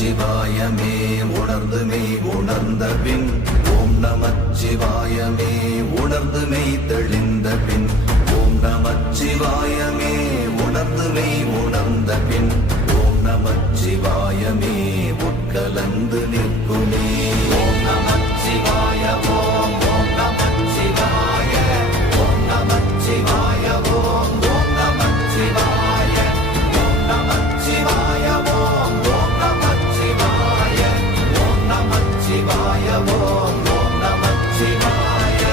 நமச்சிவாயமே உணர்ந்து மெய் உணர்ந்த பின் ஓம் நமச்சிவாயமே உணர்ந்து மெய் தெளிந்த பின் ஓம் நமச்சிவாயமே உணர்ந்து மெய் உணர்ந்த பின் ஓம் நமச்சிவாயமே உட்கலந்து நிற்குமே. ஓம் நமச்சிவாய ஓம் ஓம் நமச்சிவாய ஓம் நமச்சிவாய ஓம் ஓம் நமச்சிவாய ஓம் நமச்சிவாய ஓம் ஓம் நமச்சிவாய ஓம் நமச்சிவாய ஓம் ஓம் நமச்சிவாய.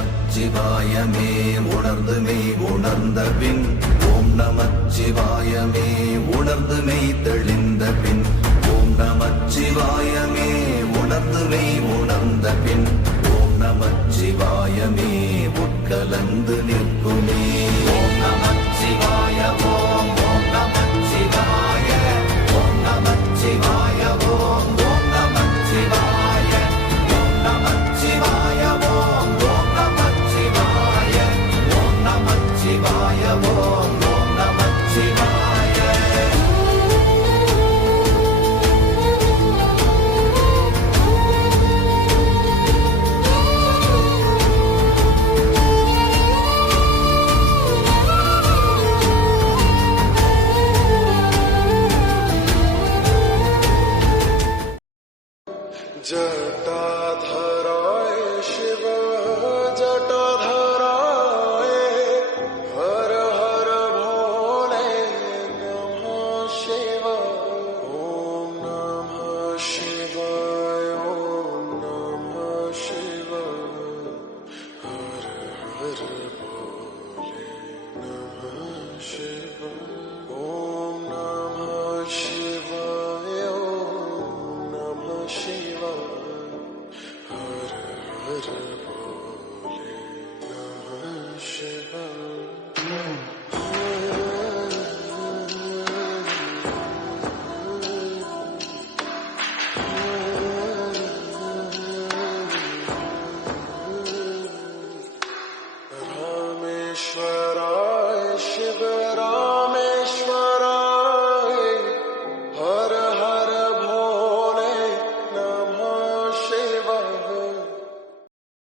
நமச்சிவாயமே உணர்ந்து மெய் உணர்ந்த பின் ஓம் நமச்சிவாயமே உணர்ந்து மெய் தெளிந்த பின் ஓம் நமச்சிவாயமே உணர்ந்து மெய் உணர்ந்த பின் ஓம் நமச்சிவாயமே உட்கலந்து நிற்குமே. ஓம் நமச்சிவாய ஓம் ஓம் நமச்சிவாய ஓம் நமச்சிவாய ஓம் ஓம் நமச்சிவாய ஓம் நமச்சிவாய ஓம் ஓம் நமச்சிவாய ஓம் நமச்சிவாய ஓம் ஓம் நமச்சிவாய. जटाधराय शिव जटाधराय हर हर भोले नमः शिवाय ओम नमः शिवाय ओम नमः शिवाय हर हर भोले नमः शिवाय.